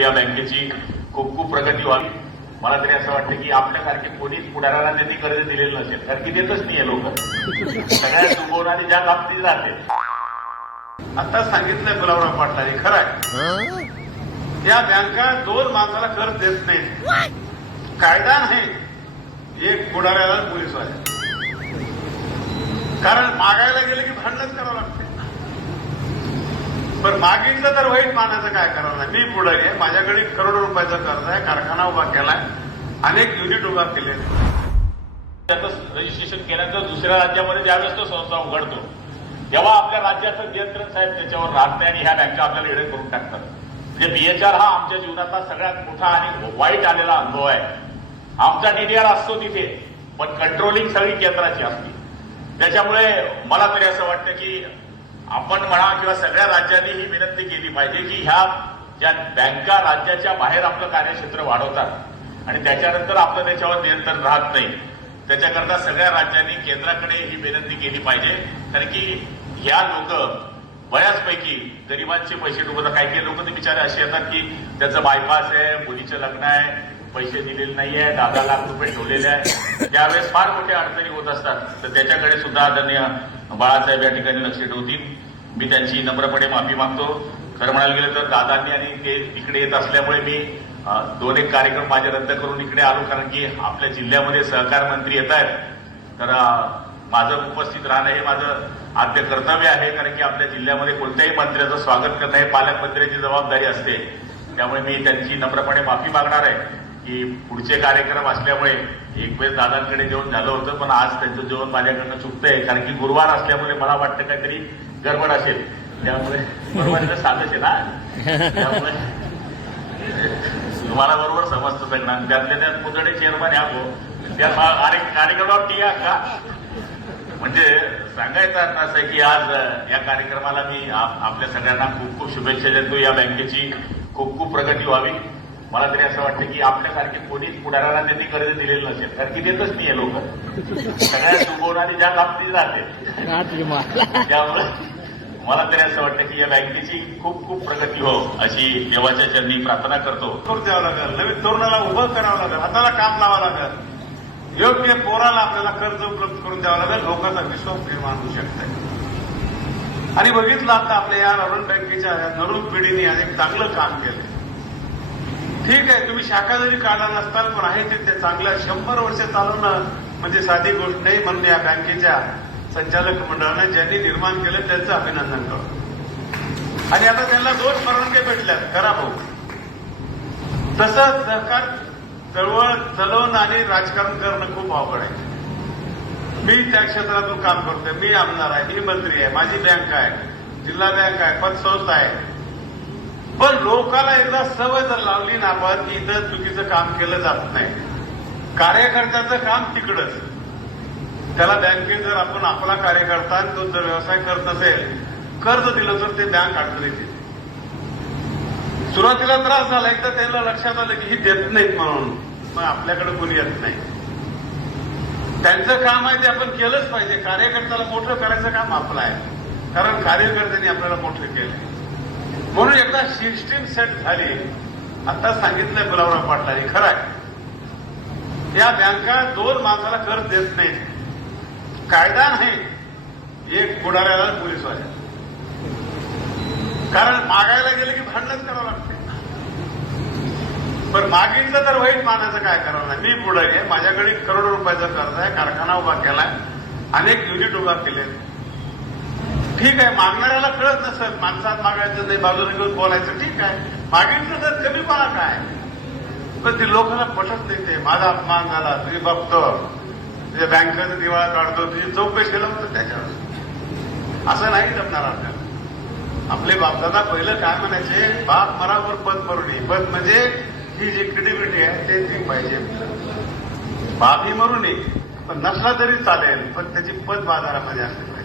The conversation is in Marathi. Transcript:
या बँकेची खूप खूप प्रगती व्हावी. मला तरी असं वाटतं की आपल्यासारखे कोणीच पुढाऱ्याला त्यांनी कर्ज दिलेलं नसेल कारण की देतच नाहीये लोक. सगळ्यात आणि ज्या बाबतीत राहते. आता सांगितलंय गुलाबराव पाटलाने खरं आहे या बँका दोन माणसाला कर्ज देत नाही कायदा नाही. एक पुढाऱ्याला पोलीस कारण मागायला गेलं की भांडणच करावं लागतं. पण मागितलं तर होईल मानाचं काय करायला मी पुढारी आहे माझ्याकडे करोडो रुपयाचा कर्ज आहे. कारखाना उभा केलाय. अनेक युनिट उभा केले त्याचं रजिस्ट्रेशन केल्यानंतर दुसऱ्या राज्यामध्ये ज्यावेळेस तो संस्था उघडतो तेव्हा आपल्या राज्याचं नियंत्रण साहेब त्याच्यावर राहत नाही आणि ह्या बँका आपल्याला एडे करून टाकतात. म्हणजे बीएचआर हा आमच्या जीवनातला सगळ्यात मोठा आणि वाईट आलेला अनुभव आहे. आमचा डीडीआर असतो तिथे पण कंट्रोलिंग सगळी केंद्राची असते. त्याच्यामुळे मला तरी असं वाटतं की आपण म्हणा किंवा सगळ्या राज्यांनी ही विनंती केली पाहिजे की ह्या ज्या बँका राज्याच्या बाहेर आपलं कार्यक्षेत्र वाढवतात आणि त्याच्यानंतर आपलं त्याच्यावर नियंत्रण राहत नाही त्याच्याकरता सगळ्या राज्यांनी केंद्राकडे ही विनंती केली पाहिजे. कारण की ह्या लोक बऱ्याचपैकी गरिबांचे पैसे डुबतात काही काही लोक ते बिचारे असे येतात की त्याचं बायपास आहे मुलीचं लग्न आहे पैसे दिलेले नाहीये दहा लाख रुपये ठेवलेले आहे त्यावेळेस फार मोठ्या अडचणी होत असतात तर त्याच्याकडे सुद्धा आदरणीय बाळासाहेब या ठिकाणी लक्ष ठेवतील. मी त्यांची नम्रपणे माफी मागतो. खरं म्हणायला गेलं तर दादांनी आणि ते इकडे येत असल्यामुळे मी दोन एक कार्यक्रम माझे रद्द करून इकडे आलो कारण की आपल्या जिल्ह्यामध्ये सहकार मंत्री येत आहेत. तर माझं उपस्थित राहणं हे माझं आद्य कर्तव्य आहे कारण की आपल्या जिल्ह्यामध्ये कोणत्याही मंत्र्याचं स्वागत करणं हे पालकमंत्र्याची जबाबदारी असते. त्यामुळे मी त्यांची नम्रपणे माफी मागणार आहे. की पुढचे कार्यक्रम असल्यामुळे एक वेळ दादांकडे जेवण झालं होतं पण आज त्यांचं जेवण माझ्याकडनं चुकतंय कारण की गुरुवार असल्यामुळे मला वाटतं काहीतरी गडबड असेल. त्यामुळे गुरुवारीला साधच आहे ना? त्यामुळे तुम्हाला बरोबर समजतं सगळं. त्यातल्या त्यात मुदडे चेअरमॅन या भाऊ. त्या कार्यक्रमावर टी या का? म्हणजे सांगायचं अर्थ असं की आज या कार्यक्रमाला मी आपल्या सगळ्यांना खूप खूप शुभेच्छा देतो. या बँकेची खूप खूप प्रगती व्हावी. मला तरी असं वाटतं की आपल्यासारखे कोणीच पुढाऱ्याला त्यांनी कर्ज दिलेलं नसेल. कारण की देतच नाहीये लोक. सगळ्यात उगवणारी ज्या बाबतीत राहते. त्यामुळे मला तरी असं वाटतं की या बँकेची खूप खूप प्रगती हो अशी देवाच्या चरणी प्रार्थना करतो. करून द्यावं लागेल. नवीन तरुणाला उभं करावं लागेल. हाताला काम लावावं लागेल. योग्य पोराला आपल्याला कर्ज उपलब्ध करून द्यावं लागेल. लोकांचा विश्वास निर्माण होऊ शकतंय. आणि बघितलं आता आपल्या या नरुण बँकेच्या या नरुण पिढीने अनेक चांगलं काम केलं ठीक आहे तुम्ही शाखा जरी काढा नसताल पण आहे ते चांगलं. शंभर वर्ष चालवणं म्हणजे साधी गोष्ट नाही म्हणून या बँकेच्या संचालक मंडळानं ज्यांनी निर्माण केलं त्यांचं अभिनंदन करतो. आणि आता त्यांना दोन परवानग्या भेटल्यात. करा भाऊ. तसं सहकार चळवळ चलवणं आणि राजकारण करणं खूप अवघड आहे. मी त्या क्षेत्रातून काम करतोय. मी आमदार आहे. मी मंत्री आहे. माझी बँक आहे. जिल्हा बँक आहे. पतसंस्था आहे. पण लोकांना एकदा सवय जर लावली ना आपण की इथं चुकीचं काम केलं जात नाही. कार्यकर्त्याचं काम तिकडच. त्याला बँकेत जर आपण आपला कार्यकर्ता तो जर व्यवसाय करत असेल कर्ज दिलं तर ते बँक अडचणीत येते. सुरुवातीला त्रास झाला एकदा त्याला लक्षात आलं की ही देत नाहीत म्हणून. मग आपल्याकडे कोणी येत नाही. त्यांचं काम आहे ते आपण केलंच पाहिजे. कार्यकर्त्याला मोठं करायचं काम आपलं आहे. कारण कार्यकर्त्यांनी आपल्याला मोठं केलंय. म्हणून एकदा सिस्टीम सेट झाली. आता सांगितलंय गुलाबराव पाटलांनी खरं आहे या बँका दोन माणसाला कर्ज देत नाही कायदा नाही. एक पुढाऱ्याला पोलीस कारण मागायला गेलं की भांडणच करावं लागते. पण मागितलं तर वाईट मानाचं काय करावं नाही मी पुढारी आहे. माझ्याकडे करोडो रुपयाचा कर्ज आहे. कारखाना उभा केलाय. अनेक युनिट उभा केले ठीक आहे मागणाऱ्याला कळत नसत माणसात मागायचं नाही बाजूने घेऊन बोलायचं ठीक आहे. मागितलं तर कमी कमीपणा काय. पण ती लोकांना पटत नाही ते. माझा अपमान झाला तुझी बघतो. तुझ्या बँकेचा दिवाळा काढतो तुझी चौकशी लावतो त्याच्यावर. असं नाही जमणार आपल्याला. आपले बापदादा पहिलं काय म्हणायचे बाप मरावर पद मरुणी पद म्हणजे ही जी क्रेडिबिलिटी आहे ते ती पाहिजे. बाप ही मरुणी पण नसला तरी चालेल पण त्याची पद बाजारामध्ये असते.